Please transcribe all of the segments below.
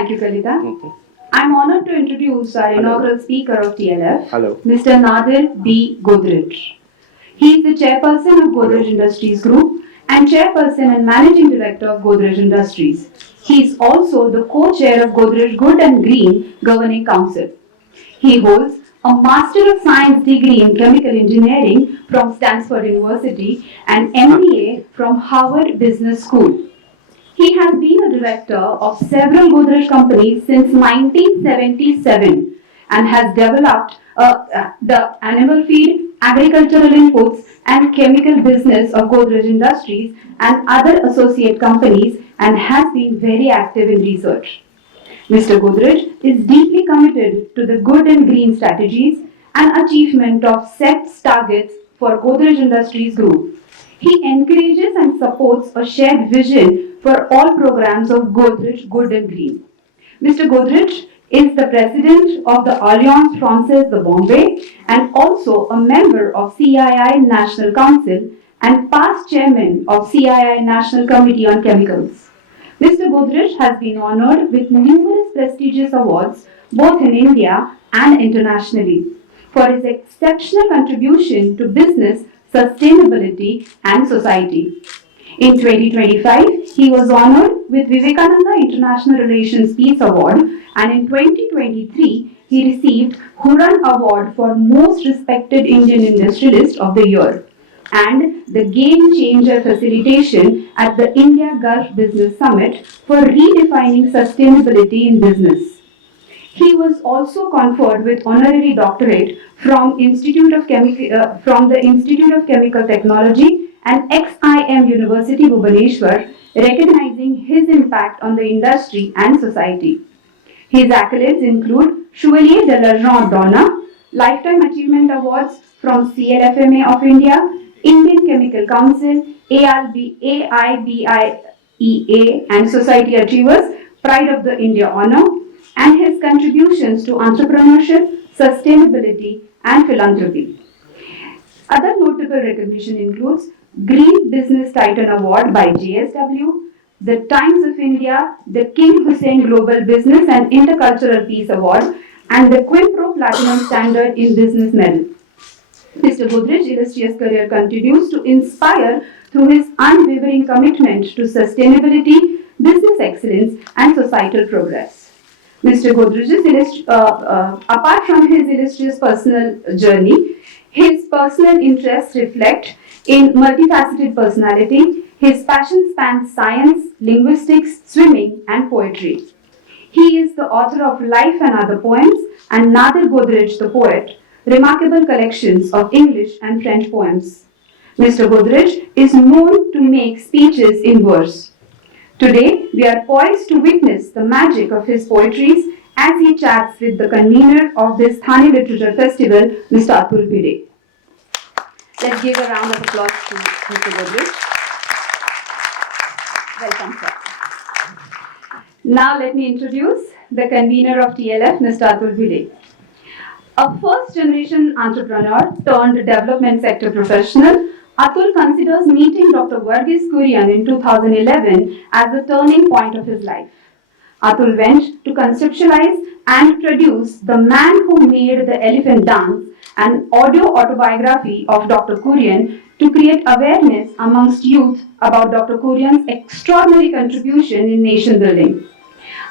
Thank you, Kalita. I'm honored to introduce our inaugural speaker of TLF, Hello. Mr. Nadir B. Godrej. He is the chairperson of Godrej Industries Group and chairperson and managing director of Godrej Industries. He is also the co-chair of Godrej Good and Green Governing Council. He holds a Master of Science degree in Chemical Engineering from Stanford University and MBA from Harvard Business School. He has been a director of several Godrej companies since 1977 and has developed the animal feed, agricultural inputs, and chemical business of Godrej Industries and other associate companies and has been very active in research. Mr. Godrej is deeply committed to the good and green strategies and achievement of set targets for Godrej Industries Group. He encourages and supports a shared vision for all programs of Godrej Good and Green. Mr. Godrej is the president of the Alliance Française de Bombay and also a member of CII National Council and past chairman of CII National Committee on Chemicals. Mr. Godrej has been honored with numerous prestigious awards both in India and internationally for his exceptional contribution to business, sustainability, and society. In 2025, he was honored with Vivekananda International Relations Peace Award, and in 2023, he received Huron Award for Most Respected Indian Industrialist of the Year and the Game Changer Facilitation at the India Gulf Business Summit for redefining sustainability in business. He was also conferred with honorary doctorate from the Institute of Chemical Technology and XIM University Bhubaneswar, recognizing his impact on the industry and society. His accolades include Chevalier de l'Argent d'Honneur, Lifetime Achievement Awards from CLFMA of India, Indian Chemical Council, AIBIEA and Society Achievers, Pride of the India Honor, and his contributions to entrepreneurship, sustainability, and philanthropy. Other notable recognition includes Green Business Titan Award by JSW, the Times of India, the King Hussein Global Business and Intercultural Peace Award, and the Quimpro Platinum Standard in Business Medal. Mr. Godrej's illustrious career continues to inspire through his unwavering commitment to sustainability, business excellence, and societal progress. Mr. Godrej's, apart from his illustrious personal journey, his personal interests reflect in multifaceted personality. His passion spans science, linguistics, swimming, and poetry. He is the author of Life and Other Poems and Nadir Godrej the Poet, remarkable collections of English and French poems. Mr. Godrej is known to make speeches in verse. Today, we are poised to witness the magic of his poetries as he chats with the convener of this Thane Literature Festival, Mr. Atul Bhide. Let's give a round of applause to Mr. Godrej. Welcome, sir. Now let me introduce the convener of TLF, Mr. Atul Bhide. A first-generation entrepreneur turned development sector professional, Atul considers meeting Dr. Verghese Kurian in 2011 as the turning point of his life. Atul went to conceptualize and produce The Man Who Made the Elephant Dance, an audio autobiography of Dr. Kurian to create awareness amongst youth about Dr. Kurian's extraordinary contribution in nation building.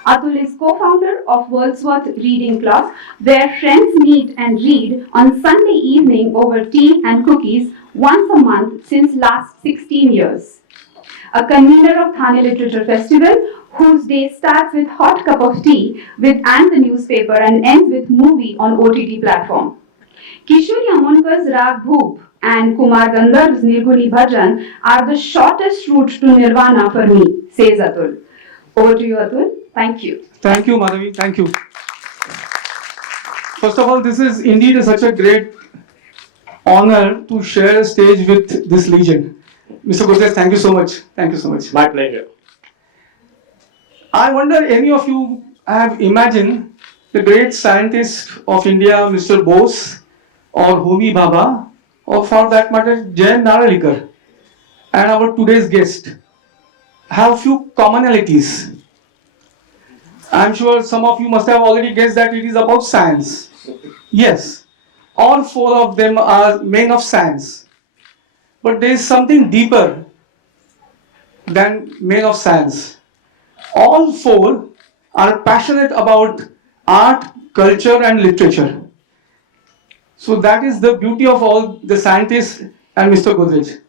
Atul is co-founder of Wordsworth Reading Club, where friends meet and read on Sunday evening over tea and cookies once a month since last 16 years. A convener of Thane Literature Festival, whose day starts with hot cup of tea and the newspaper and ends with movie on OTT platform. Kishore Yamunkar's Rag Bhoop and Kumar Gandharv's Nirguni Bhajan are the shortest route to Nirvana for me, says Atul. Over to you, Atul. Thank you. Thank you, Madhavi. Thank you. First of all, this is indeed such a great honor to share a stage with this legend. Mr. Godrej, thank you so much. Thank you so much. My pleasure. I wonder any of you have imagined the great scientist of India, Mr. Bose, or Homi Bhabha, or for that matter, Jayan Narlikar, and our today's guest have few commonalities. I'm sure some of you must have already guessed that it is about science. Yes, all four of them are men of science. But there is something deeper than men of science. All four are passionate about art, culture, and literature. So that is the beauty of all the scientists and Mr. Godrej.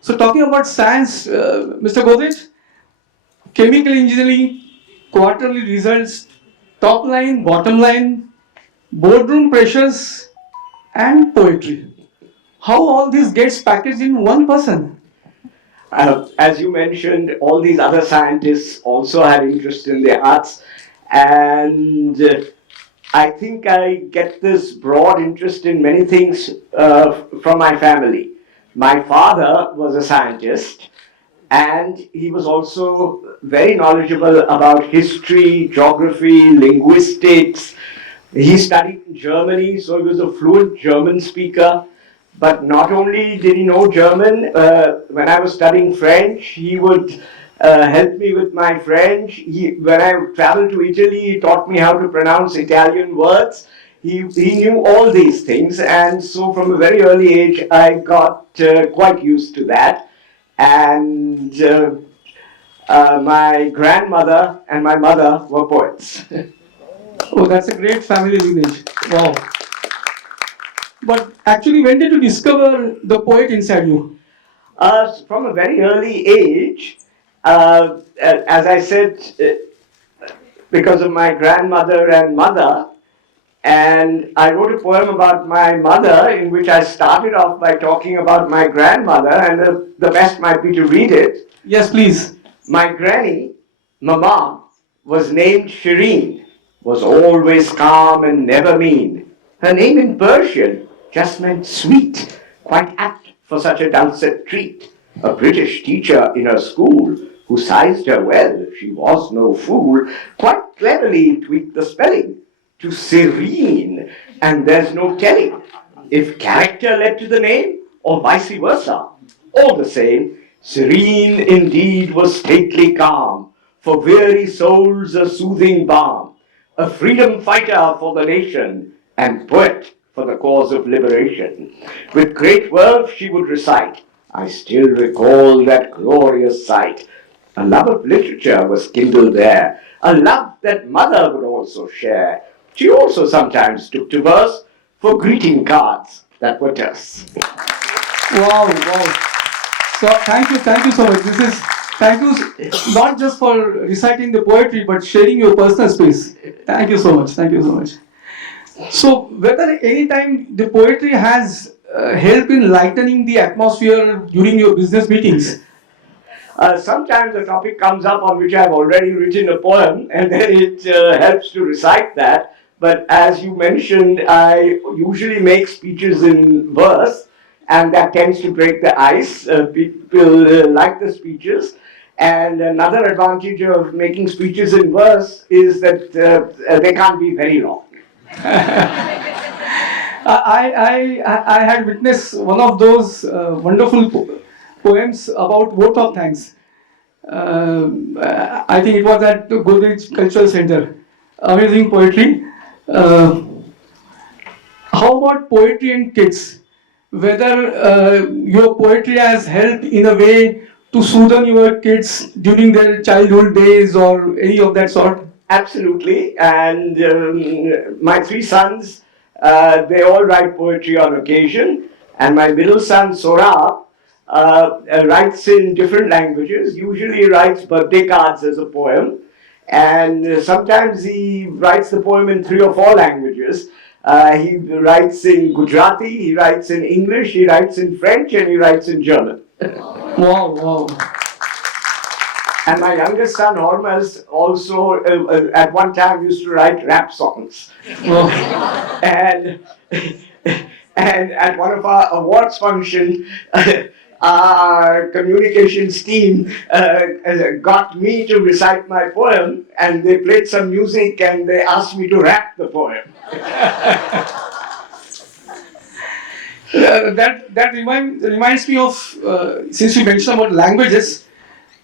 So talking about science, Mr. Godrej, chemical engineering, quarterly results, top line, bottom line, boardroom pressures, and poetry. How all this gets packaged in one person? As you mentioned, all these other scientists also had interest in the arts, and I think I get this broad interest in many things from my family. My father was a scientist, and he was also very knowledgeable about history, geography, linguistics. He studied in Germany, so he was a fluent German speaker. But not only did he know German, when I was studying French, he would help me with my French. When I traveled to Italy, he taught me how to pronounce Italian words. He knew all these things, and so from a very early age, I got quite used to that. And my grandmother and my mother were poets. Oh, that's a great family lineage. Wow. But actually, when did you discover the poet inside you? From a very early age, as I said, because of my grandmother and mother, and I wrote a poem about my mother in which I started off by talking about my grandmother, and the best might be to read it. Yes, please. My granny, Mama, was named Shireen, was always calm and never mean. Her name in Persian just meant sweet, quite apt for such a dulcet treat. A British teacher in her school, who sized her well, she was no fool, quite cleverly tweaked the spelling to serene, and there's no telling if character led to the name or vice versa. All the same, serene indeed was stately calm, for weary souls a soothing balm, a freedom fighter for the nation, and poet for the cause of liberation. With great verve she would recite, I still recall that glorious sight. A love of literature was kindled there, a love that mother would also share. She also sometimes took to verse for greeting cards that were terse. Wow, wow. So thank you so much. This is thank you not just for reciting the poetry, but sharing your personal space. Thank you so much. So whether any time the poetry has helped in lightening the atmosphere during your business meetings. Sometimes a topic comes up on which I've already written a poem, and then it helps to recite that. But as you mentioned, I usually make speeches in verse, and that tends to break the ice. People like the speeches. And another advantage of making speeches in verse is that they can't be very long. I had witnessed one of those wonderful poems about vote of thanks. I think it was at the Godrej Cultural Center. Amazing poetry. Uh, how about poetry and kids? Whether your poetry has helped in a way to soothe your kids during their childhood days or any of that sort? Absolutely. And my three sons, they all write poetry on occasion. And my middle son, Sorab, writes in different languages, usually writes birthday cards as a poem. And sometimes he writes the poem in 3 or 4 languages. He writes in Gujarati, he writes in English, he writes in French, and he writes in German. Wow, wow. And my youngest son, Hormuz, also at one time used to write rap songs. Wow. And, and at one of our awards functions, our communications team got me to recite my poem, and they played some music and they asked me to rap the poem. That reminds me of since you mentioned about languages.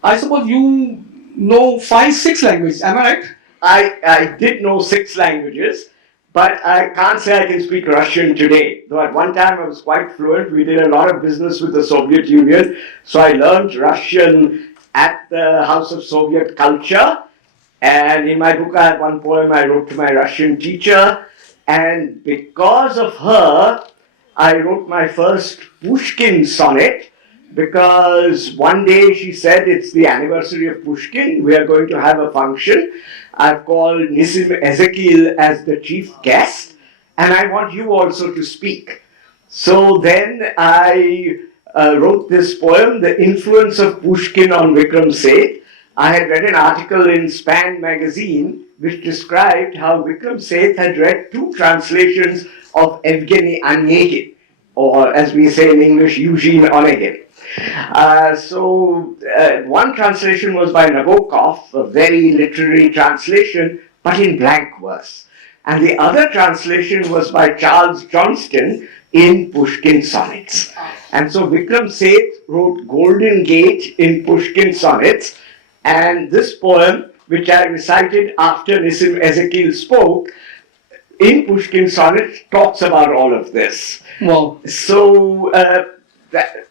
I suppose you know 5, 6 languages. Am I right? I did know 6 languages, but I can't say I can speak Russian today. Though at one time I was quite fluent. We did a lot of business with the Soviet Union, so I learned Russian at the House of Soviet Culture. And in my book, I have one poem I wrote to my Russian teacher. And because of her, I wrote my first Pushkin sonnet, because one day she said, it's the anniversary of Pushkin, we are going to have a function. I've called Nisim Ezekiel as the chief guest, and I want you also to speak. So then I wrote this poem, The Influence of Pushkin on Vikram Seth. I had read an article in Span magazine which described how Vikram Seth had read 2 translations of Evgeny Onegin, or as we say in English, Eugene Onegin. One translation was by Nabokov, a very literary translation, but in blank verse. And the other translation was by Charles Johnston in Pushkin sonnets. And so Vikram Seth wrote Golden Gate in Pushkin sonnets, and this poem, which I recited after Nisim Ezekiel spoke, in Pushkin sonnets, talks about all of this. Wow. So,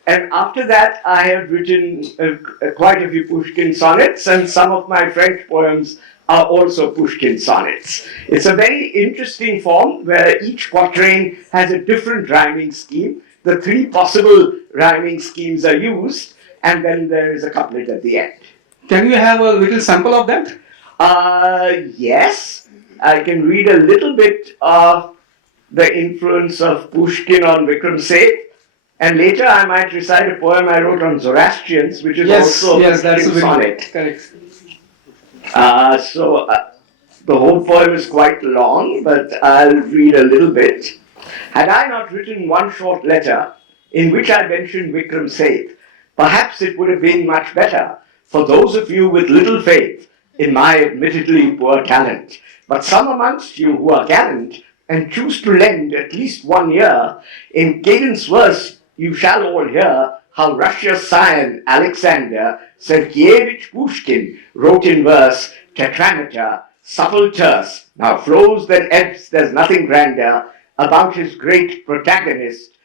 and after that, I have written quite a few Pushkin sonnets, and some of my French poems are also Pushkin sonnets. It's a very interesting form where each quatrain has a different rhyming scheme. The 3 possible rhyming schemes are used, and then there is a couplet at the end. Can you have a little sample of that? Yes, I can read a little bit of the influence of Pushkin on Vikram Seth, and later I might recite a poem I wrote on Zoroastrians, which is also a Pushkin sonnet. Correct. The whole poem is quite long, but I'll read a little bit. Had I not written one short letter in which I mentioned Vikram Seth, perhaps it would have been much better for those of you with little faith in my admittedly poor talent. But some amongst you who are gallant and choose to lend at least 1 year, in cadence verse you shall all hear how Russia's scion Alexander Sergeyevich Pushkin wrote in verse, tetrameter, supple terse, now flows then ebbs, there's nothing grander, about his great protagonist,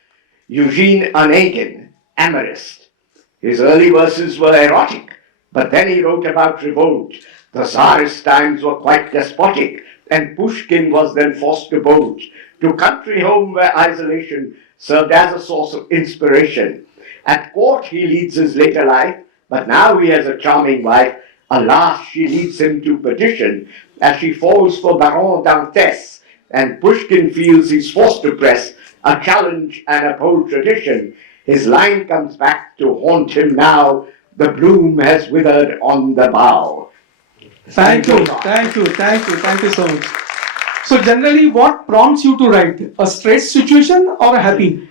Eugene Onegin, amorist. His early verses were erotic, but then he wrote about revolt. The Tsarist times were quite despotic, and Pushkin was then forced to bolt to country home where isolation served as a source of inspiration. At court he leads his later life, but now he has a charming wife. Alas, she leads him to perdition, as she falls for Baron d'Antès, and Pushkin feels he's forced to press a challenge and uphold tradition. His line comes back to haunt him now, the bloom has withered on the bough. Thank you so much. So generally, what prompts you to write? A stress situation or a happy?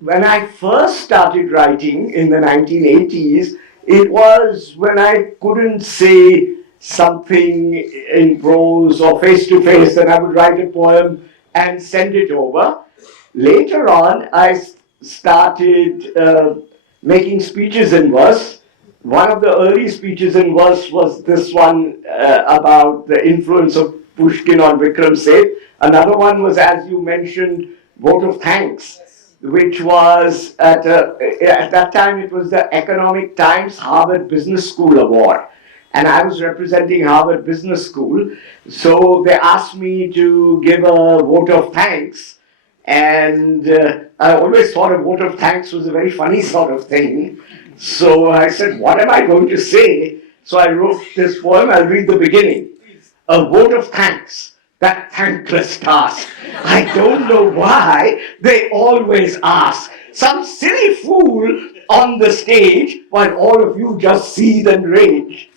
When I first started writing in the 1980s, it was when I couldn't say something in prose or face to face, then I would write a poem and send it over. Later on, I started making speeches in verse. One of the early speeches in verse was this one about the influence of Pushkin on Vikram Seth. Another one was, as you mentioned, Vote of Thanks, which was at that time it was the Economic Times Harvard Business School Award. And I was representing Harvard Business School. So they asked me to give a vote of thanks. And I always thought a vote of thanks was a very funny sort of thing. So I said, what am I going to say? So I wrote this poem. I'll read the beginning. A vote of thanks, that thankless task. I don't know why they always ask. Some silly fool on the stage while all of you just seethe and rage.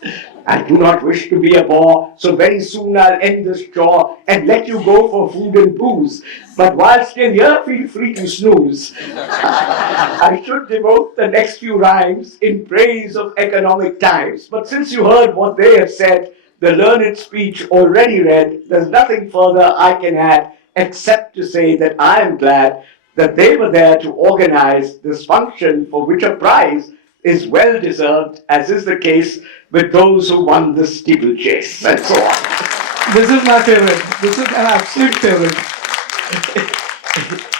I do not wish to be a bore, so very soon I'll end this chore and let you go for food and booze. But while still here, feel free to snooze. I should devote the next few rhymes in praise of economic times. But since you heard what they have said, the learned speech already read, there's nothing further I can add except to say that I am glad that they were there to organize this function for which a prize is well deserved, as is the case with those who won the steeplechase, and so on. This is my favorite. This is an absolute favorite.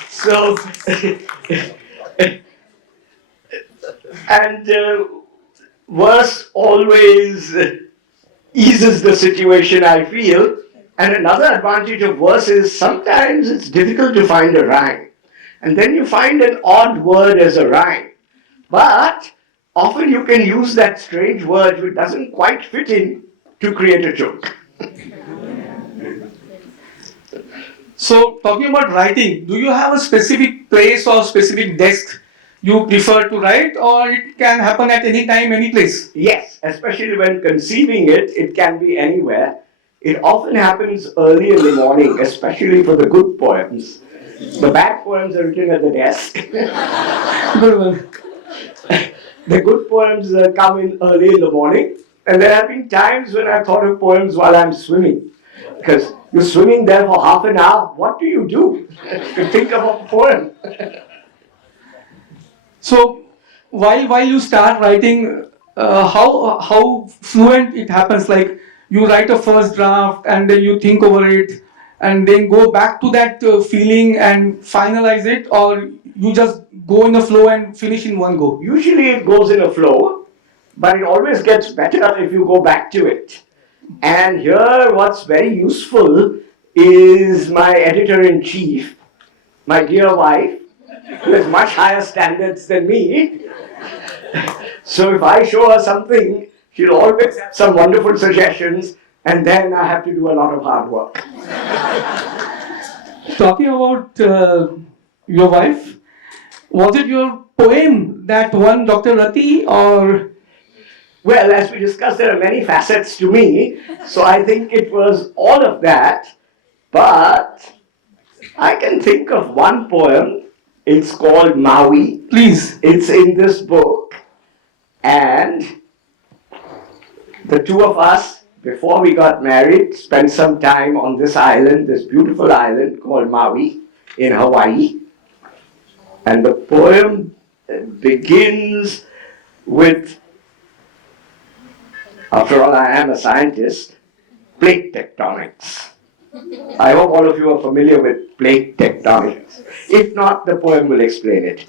So, and verse always eases the situation, I feel. And another advantage of verse is sometimes it's difficult to find a rhyme. And then you find an odd word as a rhyme. But often you can use that strange word which doesn't quite fit in to create a joke. So, talking about writing, do you have a specific place or specific desk you prefer to write, or it can happen at any time, any place? Yes, especially when conceiving it, it can be anywhere. It often happens early in the morning, especially for the good poems. The bad poems are written at the desk. Good one. The good poems come in early in the morning, and there have been times when I've thought of poems while I'm swimming. Because you're swimming there for half an hour, what do? You think of a poem. So, while you start writing, how fluent it happens? Like you write a first draft and then you think over it, and then go back to that feeling and finalize it, or you just go in the flow and finish in one go. Usually it goes in a flow, but it always gets better if you go back to it. And here, what's very useful is my editor in chief, my dear wife, who has much higher standards than me. So if I show her something, she'll always have some wonderful suggestions, and then I have to do a lot of hard work. Talking about your wife, was it your poem that won Dr. Rati, or Well, as we discussed, there are many facets to me, so I think it was all of that, but I can think of one poem. It's called Maui. please? It's in this book, and the two of us, before we got married, spent some time on this island, this beautiful island called Maui in Hawaii. And the poem begins with, after all, I am a scientist, plate tectonics. I hope all of you are familiar with plate tectonics. If not, the poem will explain it.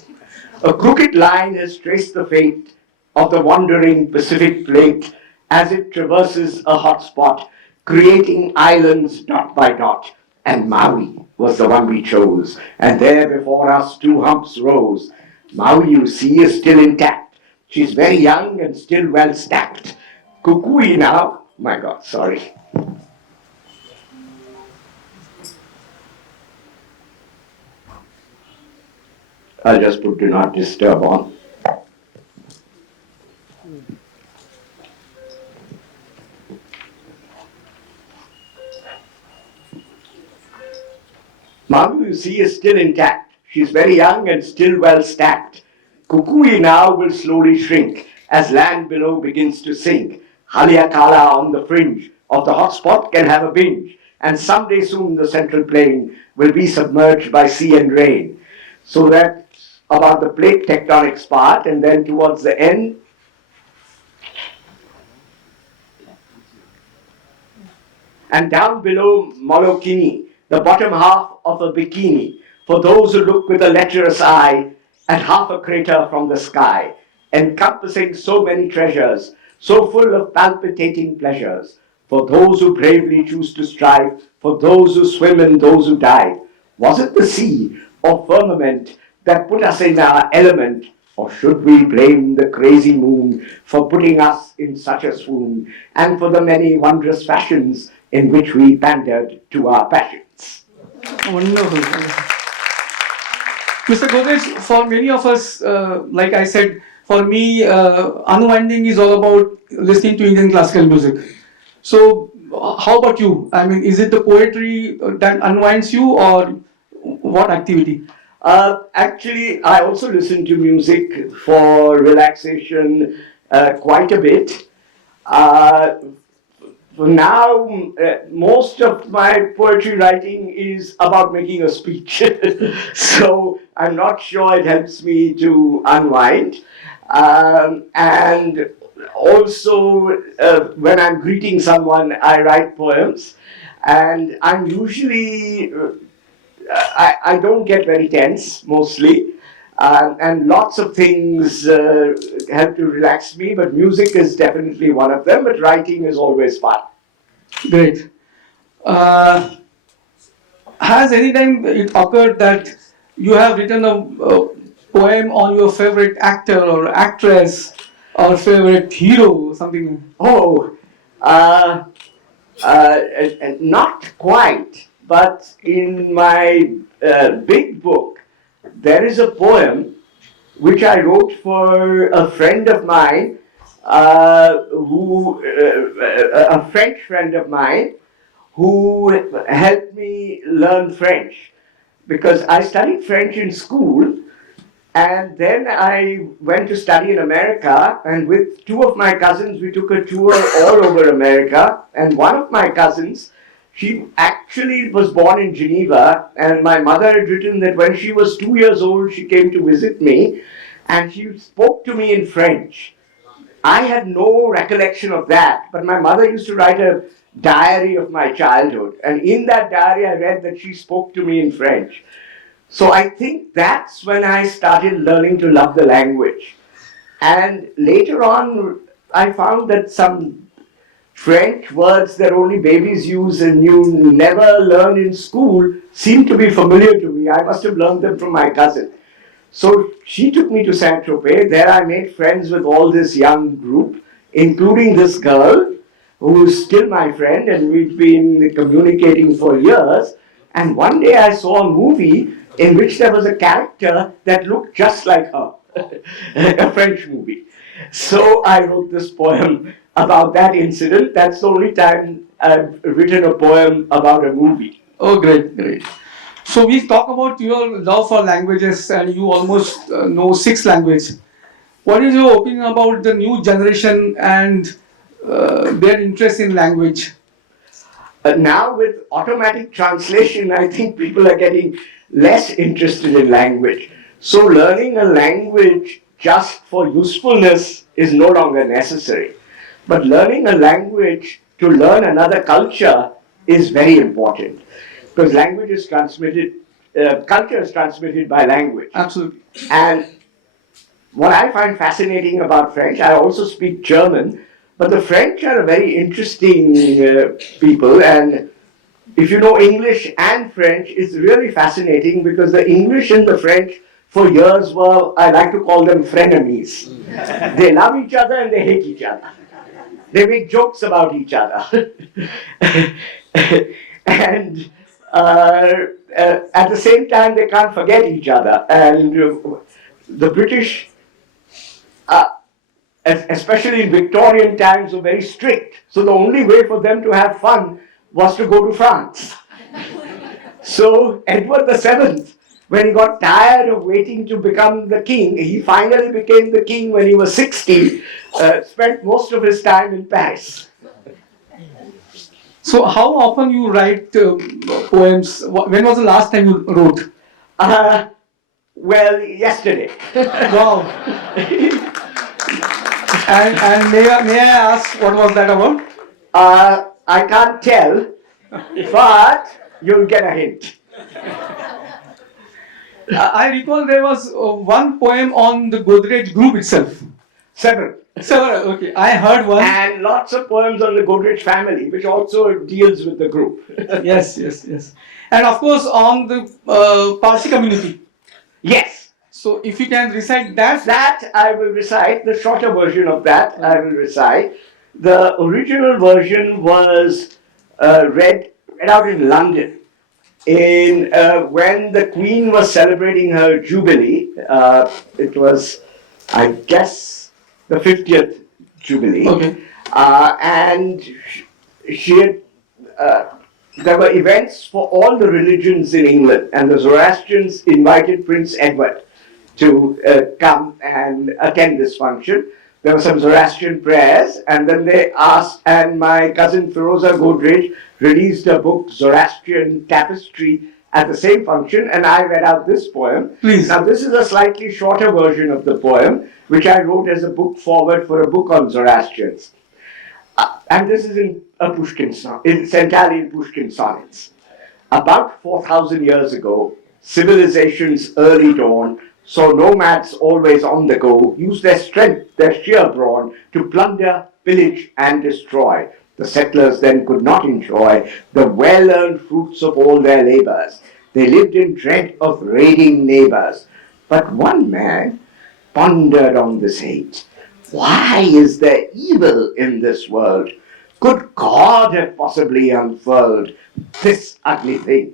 A crooked line has traced the fate of the wandering Pacific plate as it traverses a hot spot, creating islands dot by dot. And Maui was the one we chose. And there before us 2 humps rose. Maui, you see, is still intact. She's very young and still well stacked. Kukui now, my God, sorry. I'll just put do not disturb on. Maui, you see, is still intact. She's very young and still well stacked. Kukui now will slowly shrink as land below begins to sink. Haleakala on the fringe of the hot spot can have a binge, and someday soon the central plain will be submerged by sea and rain. So that's about the plate tectonics part, and then towards the end, and down below Molokini, the bottom half of a bikini, for those who look with a lecherous eye at half a crater from the sky, encompassing so many treasures, so full of palpitating pleasures, for those who bravely choose to strive, for those who swim and those who dive. Was it the sea or firmament that put us in our element, or should we blame the crazy moon for putting us in such a swoon, and for the many wondrous fashions in which we pandered to our passions? Wonderful. Mr. Godrej, for many of us, like I said, for me, unwinding is all about listening to Indian classical music. So, how about you? I mean, is it the poetry that unwinds you, or what activity? Actually, I also listen to music for relaxation quite a bit. Now, most of my poetry writing is about making a speech. So I'm not sure it helps me to unwind. And also, when I'm greeting someone, I write poems, and I'm usually I don't get very tense mostly, and lots of things help to relax me. But music is definitely one of them. But writing is always fun. Great. Uh, has any time it occurred that you have written a poem on your favorite actor or actress or favorite hero, something? Oh, not quite. But in my big book, there is a poem which I wrote for a friend of mine, a French friend of mine, who helped me learn French because I studied French in school and then I went to study in America, and with two of my cousins, we took a tour all over America. And one of my cousins, she actually was born in Geneva, and my mother had written that when she was 2 years old, she came to visit me, and she spoke to me in French. I had no recollection of that, but my mother used to write a diary of my childhood, and in that diary, I read that she spoke to me in French. So I think that's when I started learning to love the language. And later on, I found that some French words that only babies use and you never learn in school seem to be familiar to me. I must have learned them from my cousin. So she took me to Saint Tropez. There I made friends with all this young group, including this girl who is still my friend, and we've been communicating for years. And one day I saw a movie in which there was a character that looked just like her, a French movie. So I wrote this poem about that incident. That's the only time I've written a poem about a movie. Oh, great, great. So we talk about your love for languages, and you almost know 6 languages. What is your opinion about the new generation and their interest in language? Now, with automatic translation, I think people are getting less interested in language. So, learning a language just for usefulness is no longer necessary. But learning a language to learn another culture is very important because language is transmitted, culture is transmitted by language. Absolutely. And what I find fascinating about French, I also speak German, but the French are a very interesting people. And if you know English and French, it's really fascinating because the English and the French for years were, I like to call them frenemies. They love each other and they hate each other. They make jokes about each other. And at the same time, they can't forget each other. And the British, especially in Victorian times, were very strict. So the only way for them to have fun was to go to France. So Edward VII, when he got tired of waiting to become the king, he finally became the king when he was 60, spent most of his time in Paris. So how often you write poems? When was the last time you wrote? Well, yesterday. Wow. And may I ask what was that about? I can't tell, but you'll get a hint. I recall there was one poem on the Godrej group itself. Several. Several, okay. I heard one. And lots of poems on the Godrej family, which also deals with the group. Yes, yes, yes. And of course on the Parsi community. Yes. So if you can recite that. That I will recite, the shorter version of that I will recite. The original version was read out in London in when the Queen was celebrating her jubilee. It was, I guess, the 50th jubilee. Okay. And she had, there were events for all the religions in England, and the Zoroastrians invited Prince Edward to come and attend this function. There were some Zoroastrian prayers, and then they asked, and my cousin Firoza Godrej released a book, Zoroastrian Tapestry, at the same function, and I read out this poem. Please. Now, this is a slightly shorter version of the poem, which I wrote as a book forward for a book on Zoroastrians. And this is in a Pushkin song. It's entirely in Pushkin sonnets. About 4,000 years ago, civilization's early dawn saw nomads always on the go use their strength, their sheer brawn, to plunder, pillage, and destroy. The settlers then could not enjoy the well-earned fruits of all their labors. They lived in dread of raiding neighbors. But one man pondered on this hate. Why is there evil in this world? Could God have possibly unfurled this ugly thing?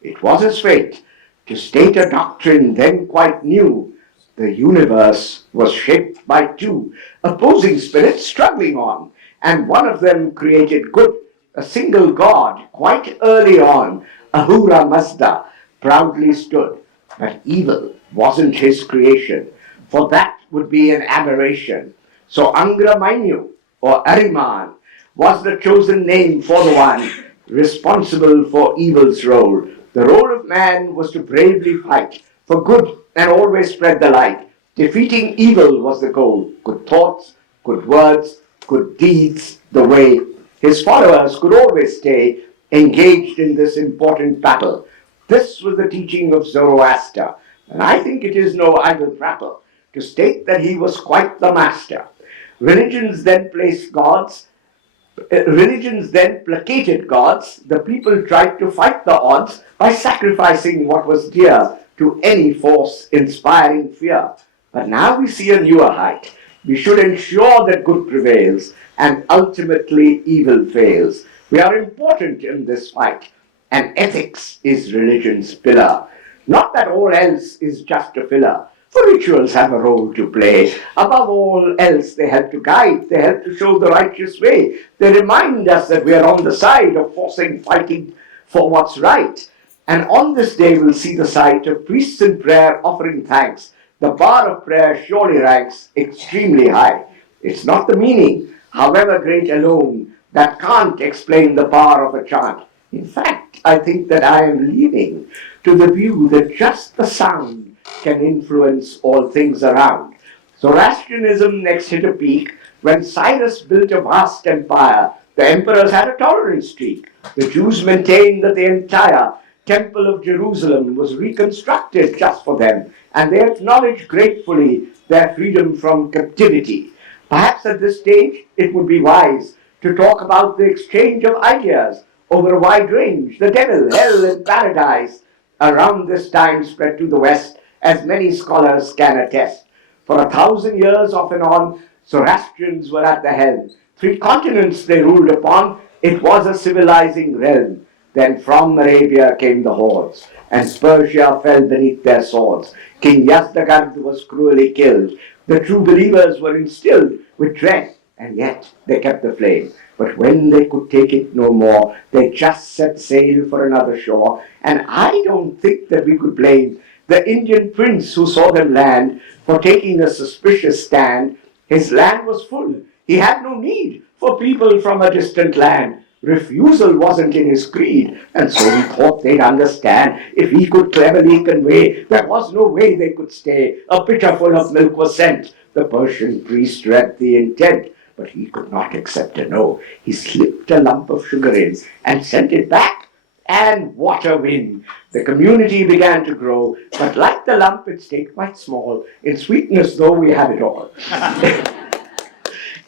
It was his fate to state a doctrine then quite new. The universe was shaped by two opposing spirits struggling on, and one of them created good, a single God, quite early on. Ahura Mazda proudly stood, but evil wasn't his creation, for that would be an aberration. So Angra Mainyu, or Ariman, was the chosen name for the one responsible for evil's role. The role of man was to bravely fight for good and always spread the light. Defeating evil was the goal. Good thoughts, good words, good deeds, the way. His followers could always stay engaged in this important battle. This was the teaching of Zoroaster, and I think it is no idle prattle to state that he was quite the master. Religions then placed gods Religions then placated gods. The people tried to fight the odds by sacrificing what was dear to any force inspiring fear. But now we see a newer height. We should ensure that good prevails and ultimately evil fails. We are important in this fight, and ethics is religion's pillar. Not that all else is just a filler. For rituals have a role to play. Above all else, they help to guide, they help to show the righteous way. They remind us that we are on the side of fighting for what's right. And on this day, we'll see the sight of priests in prayer offering thanks. The bar of prayer surely ranks extremely high. It's not the meaning, however great alone, that can't explain the power of a chant. In fact, I think that I am leaning to the view that just the sound can influence all things around. Zoroastrianism next hit a peak when Cyrus built a vast empire. The emperors had a tolerant streak. The Jews maintained that the entire Temple of Jerusalem was reconstructed just for them, and they acknowledged gratefully their freedom from captivity. Perhaps at this stage it would be wise to talk about the exchange of ideas over a wide range. The devil, hell, and paradise around this time spread to the west, as many scholars can attest. For 1,000 years off and on, Zoroastrians were at the helm. 3 continents they ruled upon. It was a civilizing realm. Then from Arabia came the hordes, and Persia fell beneath their swords. King Yazdagerd was cruelly killed. The true believers were instilled with dread, and yet they kept the flame. But when they could take it no more, they just set sail for another shore. And I don't think that we could blame the Indian prince who saw them land for taking a suspicious stand. His land was full. He had no need for people from a distant land. Refusal wasn't in his creed, and so he thought they'd understand if he could cleverly convey there was no way they could stay. A pitcher full of milk was sent. The Persian priest read the intent, but he could not accept a no. He slipped a lump of sugar in and sent it back. And what a win! The community began to grow, but like the lump, it stayed quite small. In sweetness, though, we have it all.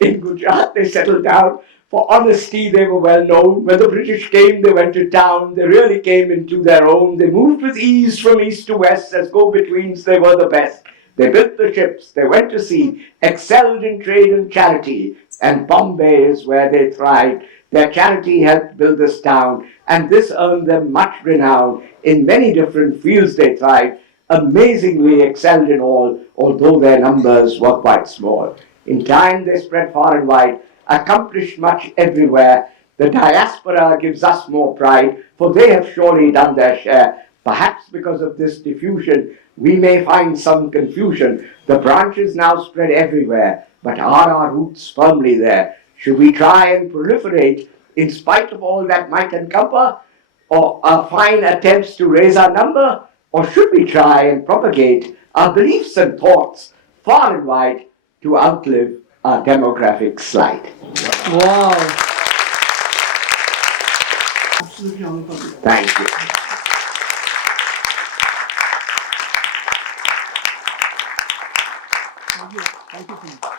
In Gujarat, they settled down. For honesty, they were well known. When the British came, they went to town. They really came into their own. They moved with ease from east to west. As go-betweens, they were the best. They built the ships. They went to sea, excelled in trade and charity. And Bombay is where they thrived. Their charity helped build this town, and this earned them much renown. In many different fields they thrived, amazingly excelled in all, although their numbers were quite small. In time they spread far and wide, accomplished much everywhere. The diaspora gives us more pride, for they have surely done their share. Perhaps because of this diffusion, we may find some confusion. The branches now spread everywhere, but are our roots firmly there? Should we try and proliferate in spite of all that might encumber? or our fine attempts to raise our number, or should we try and propagate our beliefs and thoughts far and wide to outlive our demographic slide? Wow. Absolutely on the topic. Thank you.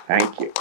Thank you.